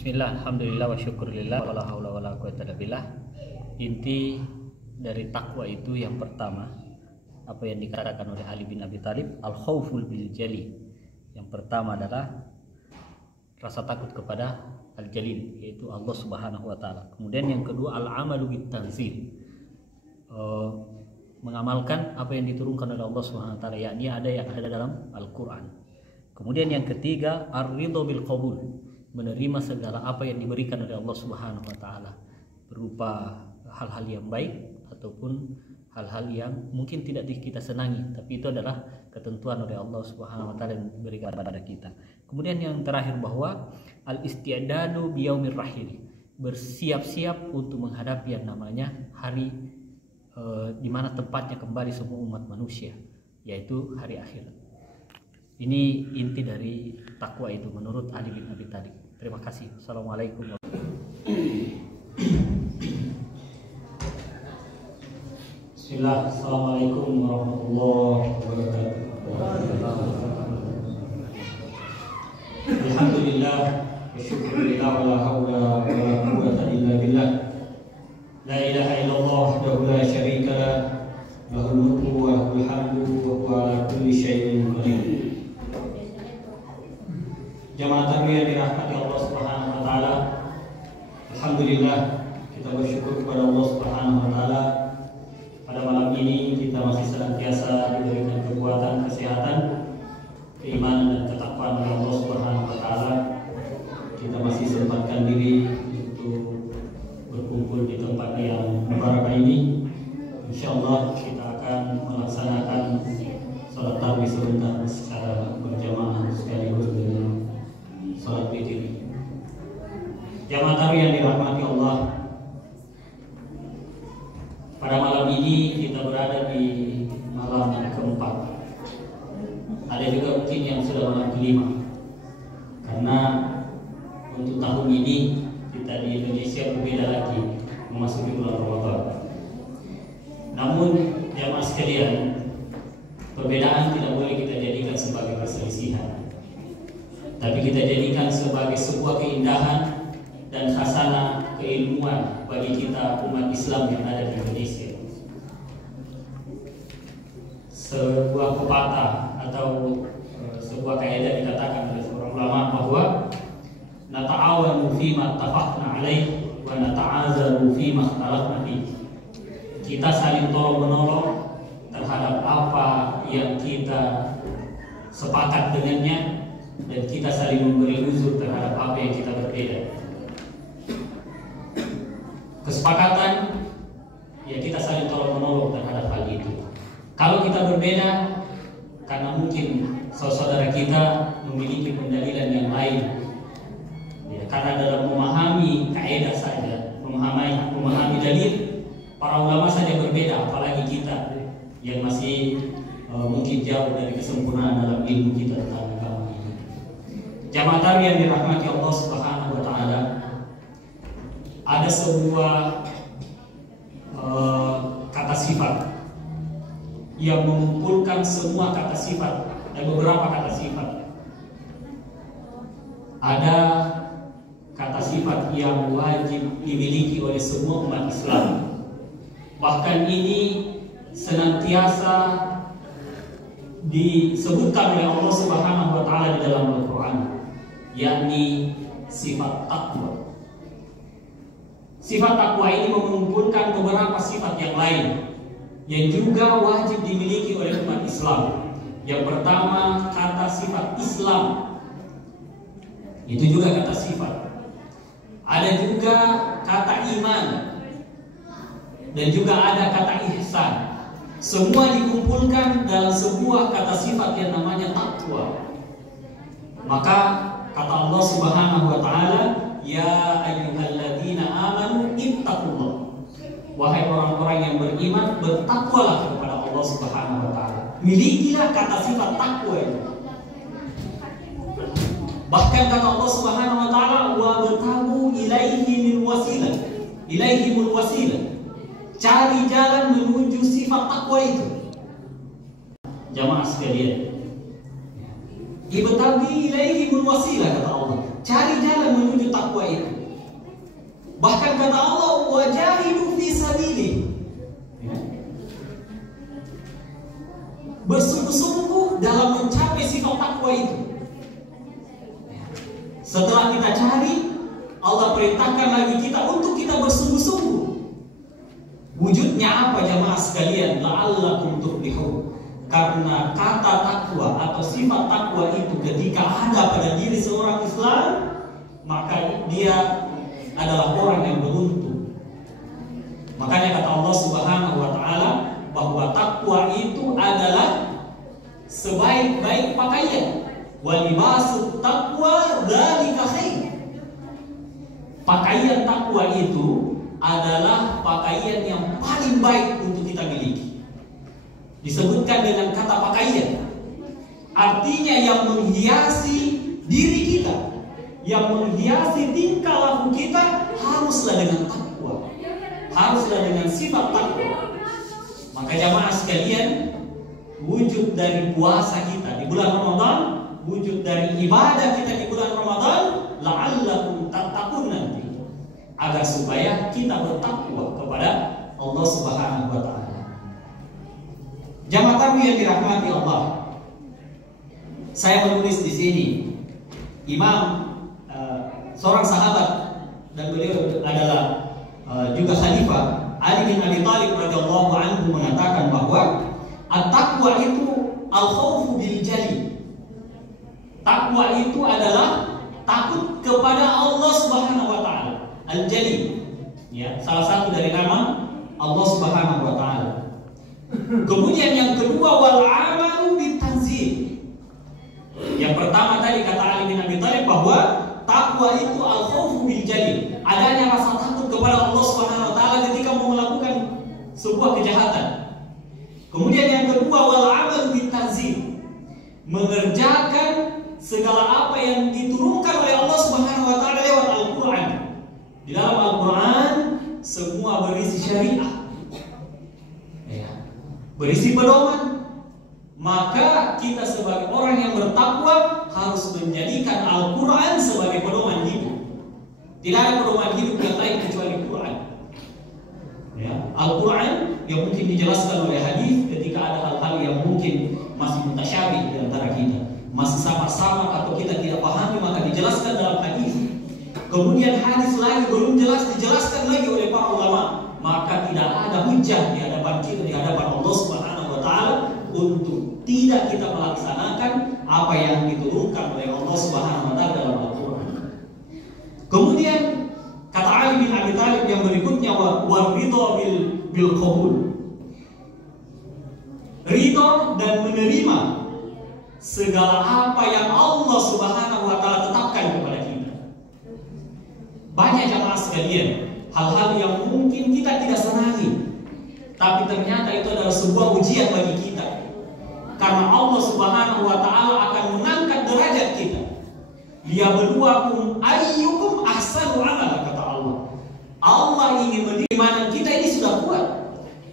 Bismillah, alhamdulillah wa syukurillah wala haula wala quwata illa billah. Inti dari takwa itu yang pertama, apa yang dikatakan oleh Ali bin Abi Thalib, al-khauful bil jali. Yang pertama adalah rasa takut kepada al-jalil, yaitu Allah Subhanahu wa taala. Kemudian yang kedua, al-amalu bit tanzil. Mengamalkan apa yang diturunkan oleh Allah Subhanahu wa taala, yakni ada yang ada dalam Al-Qur'an. Kemudian yang ketiga, ar-ridho bil qabul. Menerima segala apa yang diberikan oleh Allah Subhanahu wa taala, berupa hal-hal yang baik ataupun hal-hal yang mungkin tidak kita senangi, tapi itu adalah ketentuan oleh Allah Subhanahu wa taala yang diberikan kepada kita. Kemudian yang terakhir bahwa al-isti'dadu biyaumir rahil, bersiap-siap untuk menghadapi yang namanya hari di mana tempatnya kembali semua umat manusia, yaitu hari akhirat. Ini inti dari takwa itu menurut Ali bin Abi Thalib. Terima kasih. Assalamualaikum Bismillah. Assalamualaikum warahmatullahi wabarakatuh. Alhamdulillah wa syukurillah wa la haula wa la quwwata illa billah. La ilaha illallah wahdahu la syarika lah, lahul mulku wa lahul hamdu wa huwa ala kulli syai'in qadir. Jamaah takbir yang dirahmati Allah Subhanahu wa taala. Alhamdulillah, kita bersyukur kepada Allah Subhanahu wa taala. Pada malam ini kita masih senantiasa diberikan kekuatan, kesehatan, keimanan dan ketakwaan oleh Allah Subhanahu wa taala. Kita masih sempatkan diri untuk berkumpul di tempat yang mubarak ini. Insyaallah kita akan melaksanakan salat tarawih sebentar secara berjamaah sekaligus dengan salat witir. Jamaah tarawih yang dirahmati Allah, pada malam ini kita berada di malam keempat. Ada juga mungkin yang sudah malam kelima, karena untuk tahun ini kita di Indonesia berbeda lagi memasuki bulan Ramadan. Namun jamaah sekalian, perbedaan tidak boleh kita jadikan sebagai perselisihan, tapi kita jadikan sebagai sebuah keindahan dan khasanah keilmuan bagi kita umat Islam yang ada di Indonesia. Sebuah pepatah atau sebuah kaidah dikatakan oleh seorang ulama bahwa nata'awanu fima tafaqna alaih wa nata'azaru fima ikhtalafna fihi. Kita saling tolong menolong terhadap apa yang kita sepakat dengannya, dan kita saling memberi uzur terhadap apa yang kita berbeda. Kesepakatan, ya kita saling tolong menolong terhadap hal itu. Kalau kita berbeda karena mungkin saudara kita memiliki pendalilan yang lain, ya, karena dalam memahami kaidah saja, memahami dalil, para ulama saja berbeda, apalagi kita yang masih mungkin jauh dari kesempurnaan dalam ilmu kita tentang agama ini. Jamaah tarawih yang dirahmati Allah Subhanahu wa taala, ada sebuah kata sifat yang mengumpulkan semua kata sifat dan beberapa kata sifat. Ada kata sifat yang wajib dimiliki oleh semua umat Islam. Bahkan ini senantiasa disebutkan oleh Allah Subhanahu wa taala di dalam Al-Qur'an, yakni sifat takwa. Sifat takwa ini mengumpulkan beberapa sifat yang lain yang juga wajib dimiliki oleh umat Islam. Yang pertama, kata sifat Islam. Itu juga kata sifat. Ada juga kata iman, dan juga ada kata ihsan. Semua dikumpulkan dalam sebuah kata sifat yang namanya takwa. Maka kata Allah Subhanahu wa taala, ya ayyuhalladzina amanu ittaqullah. Wahai orang-orang yang beriman, bertakwalah kepada Allah Subhanahu wa taala. Milikilah kata sifat takwa itu. Bahkan kata Allah Subhanahu wa taala, wa batagu ilaihimul wasilah. Ilaihimul wasilah. Cari jalan menuju sifat takwa itu. Jamaah sekalian, ibtaghi ilaihimul wasilah, kata Allah. cari jalan menuju takwa itu. Bahkan kata Allah, wajahidu fi sabilih, bersungguh-sungguh dalam mencapai sifat takwa itu. Setelah kita cari, Allah perintahkan lagi kita untuk kita bersungguh-sungguh. Wujudnya apa jamaah sekalian? La'allakum tuflihun. Karena kata takwa atau sifat takwa itu ketika ada pada diri seorang Islam, maka dia adalah orang yang beruntung. Makanya kata Allah Subhanahu wa taala bahwa takwa itu adalah sebaik-baik pakaian. Wa libasut taqwa dzalika khair. Pakaian takwa itu adalah pakaian yang paling baik untuk kita miliki. Disebutkan dengan kata pakaian, artinya yang menghiasi diri kita, yang menghiasi tingkah laku kita haruslah dengan takwa, haruslah dengan sifat takwa. Maka jamaah sekalian, wujud dari puasa kita di bulan Ramadan, wujud dari ibadah kita di bulan Ramadan, la'allakum tattaqun nanti, agar supaya kita bertakwa kepada Allah Subhanahu wa taala. Jamaah tamu yang dirahmati Allah, saya menulis di sini Imam seorang sahabat dan beliau adalah juga khalifah Ali bin Abi Thalib radhiyallahu anhu mengatakan bahwa at-taqwa itu al-khawfu bil jali. Takwa itu adalah takut kepada Allah Subhanahu wa taala. Al-Jali, ya, salah satu dari nama Allah Subhanahu wa taala. Kemudian yang kedua, wal amalu bitanzil. Yang pertama tadi kata Ali bin Abi Thalib bahwa takwa itu al-khawfu bil jali, adanya rasa takut kepada Allah Subhanahu wa taala ketika mau melakukan sebuah kejahatan. Kemudian yang kedua, wal amalu bitanzil, mengerjakan segala apa yang diturunkan oleh Allah Subhanahu wa taala lewat Al-Qur'an. Di dalam Al-Qur'an semua berisi syariah, berisi pedoman. Maka kita sebagai orang yang bertakwa harus menjadikan Al-Qur'an sebagai pedoman hidup. Tidak ada pedoman hidup yang lain kecuali Al-Qur'an. Ya, Al-Qur'an yang mungkin dijelaskan oleh hadis ketika ada hal-hal yang mungkin masih mutasyabih di antara kita, masih sama-sama atau kita tidak pahami, maka dijelaskan dalam hadis. Kemudian hadis lagi belum jelas, dijelaskan lagi oleh para ulama, maka tidak ada hujah di hadapan kita, di hadapan Allah Subhanahu wa taala untuk tidak kita melaksanakan apa yang diturunkan oleh Allah Subhanahu wa taala dalam Al-Qur'an. Kemudian kata Ali bin Abi Thalib yang berikutnya, wa ridha bil qabul. Ridha dan menerima segala apa yang Allah Subhanahu wa taala tetapkan kepada kita. Banyak jamaah sekalian, hal-hal yang mungkin kita tidak senangi, tapi ternyata itu adalah sebuah ujian bagi kita. Karena Allah Subhanahu wa taala akan mengangkat derajat kita. Liyabluwakum ayyukum ahsanu amala, kata Allah. Allah ingin bagaimana kita ini sudah kuat.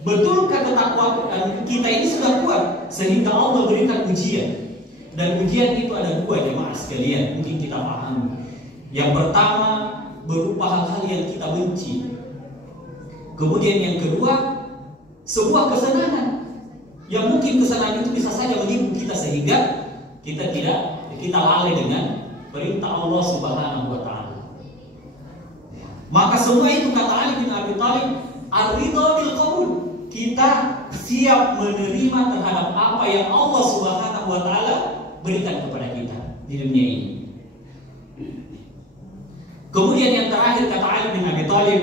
Betulkah ketakwaan kita ini sudah kuat sehingga Allah berikan ujian. Dan ujian itu ada dua jemaah sekalian, mungkin kita pahami. Yang pertama berupa hal-hal yang kita benci. Kemudian yang kedua sebuah kesenangan yang mungkin kesenangan itu bisa saja menghibur kita sehingga kita lalai dengan perintah Allah Subhanahu wa taala. Maka semua itu kata Ali bin Abi Thalib, ar-ridha bil qabul. Kita siap menerima terhadap apa yang Allah Subhanahu wa taala berikan kepada kita di dunia ini. Kemudian yang terakhir kata Ali bin Abi Thalib,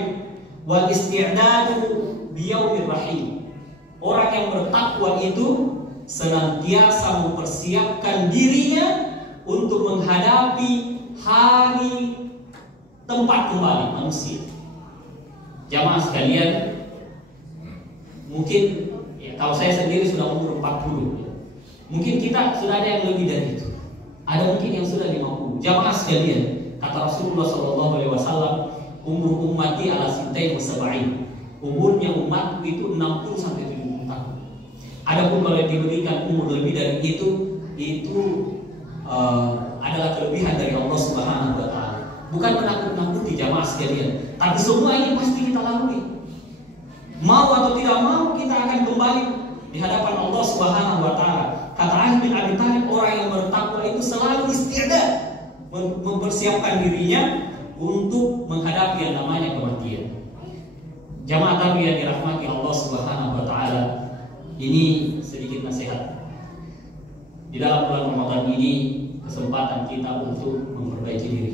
wal isti'dadu biyaumir rahim. Orang yang bertakwa itu senantiasa mempersiapkan dirinya untuk menghadapi hari tempat kembali manusia. Jamaah sekalian, mungkin ya, kalau saya sendiri sudah umur 40 ya. Mungkin kita sudah ada yang lebih dari itu. Ada mungkin yang sudah 50. Jamaah sekalian, kata Rasulullah SAW, umur ummati ala sintain wa sab'in. Umurnya umatku itu 60 sampai 70 tahun. Adapun kalau diberikan umur lebih dari itu adalah kelebihan dari Allah Subhanahu wa taala. bukan menakut-nakuti jamaah sekalian, tapi semua ini pasti kita lalui. Mau atau tidak mau kita akan kembali di hadapan Allah Subhanahu wa taala. Kata Ali bin Abi Thalib, orang yang bertakwa itu selalu isti'dad, mempersiapkan dirinya untuk menghadapi yang namanya kematian. Jamaah tabi yang dirahmati Allah Subhanahu wa taala, ini sedikit nasihat. Di dalam bulan Ramadan ini kesempatan kita untuk memperbaiki diri.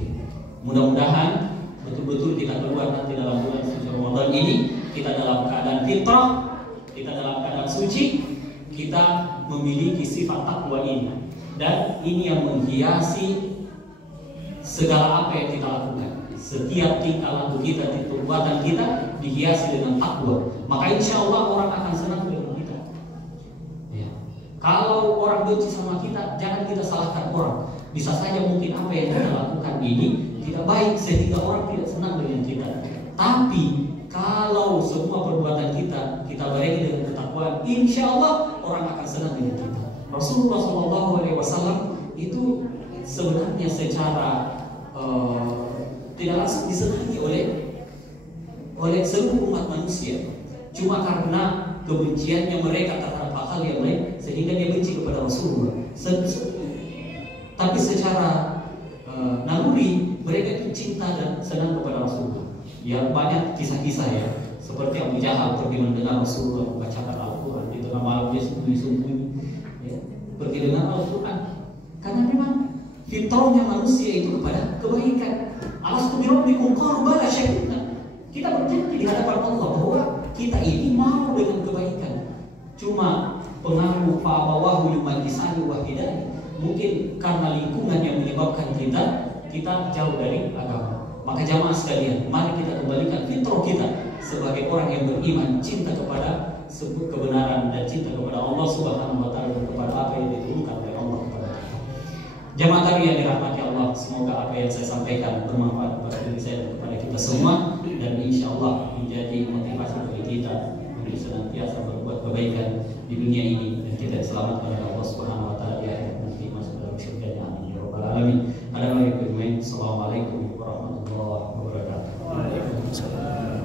Mudah-mudahan betul-betul kita keluar nanti dalam bulan suci Ramadan ini kita dalam keadaan fitrah, kita dalam keadaan suci, kita memiliki sifat takwa ini, dan ini yang menghiasi segala apa yang kita lakukan. Setiap tingkah laku kita, perbuatan kita dihiasi dengan takwa, maka insya Allah orang akan senang dengan kita. Ya. Kalau orang benci sama kita, jangan kita salahkan orang. Bisa saja mungkin apa yang kita lakukan ini tidak baik sehingga orang tidak senang dengan kita. Tapi kalau semua perbuatan kita barengi dengan ketakwaan, insya Allah orang akan senang dengan kita. Rasulullah SAW itu sebenarnya secara tidak langsung disenangi oleh seluruh umat manusia. Cuma karena kebenciannya mereka terhadap hal yang lain sehingga dia benci kepada Rasulullah. Tapi secara naluri mereka itu cinta dan senang kepada Rasulullah. Ya, banyak kisah-kisah ya, seperti Abu Jahal pergi mendengar Rasulullah membacakan Al-Quran di tengah malam, dia sembunyi-sembunyi ya, pergi dengar Al-Quran karena memang fitrahnya manusia itu kepada kebaikan. Alastu birabbikum qalu bala syahidna. Kita berjanji di hadapan Allah bahwa kita ini mau dengan kebaikan. Cuma pengaruh fa'abawahu yumajisani wahidani, mungkin karena lingkungan yang menyebabkan kita jauh dari agama. Maka jamaah sekalian, mari kita kembalikan fitrah kita sebagai orang yang beriman, cinta kepada kebenaran dan cinta kepada Allah Subhanahu wa taala dan kepada apa yang diturunkan oleh Allah kepada kita. Jamaah tadi yang dirahmati Allah, semoga apa yang saya sampaikan bermanfaat kepada diri saya dan kepada kita semua, dan insya Allah menjadi motivasi bagi kita untuk senantiasa berbuat kebaikan di dunia ini dan kita selamat kepada Allah Subhanahu wa taala di akhirat nanti masuk dalam surga-Nya. Amin ya rabbal alamin. Assalamualaikum warahmatullahi wabarakatuh.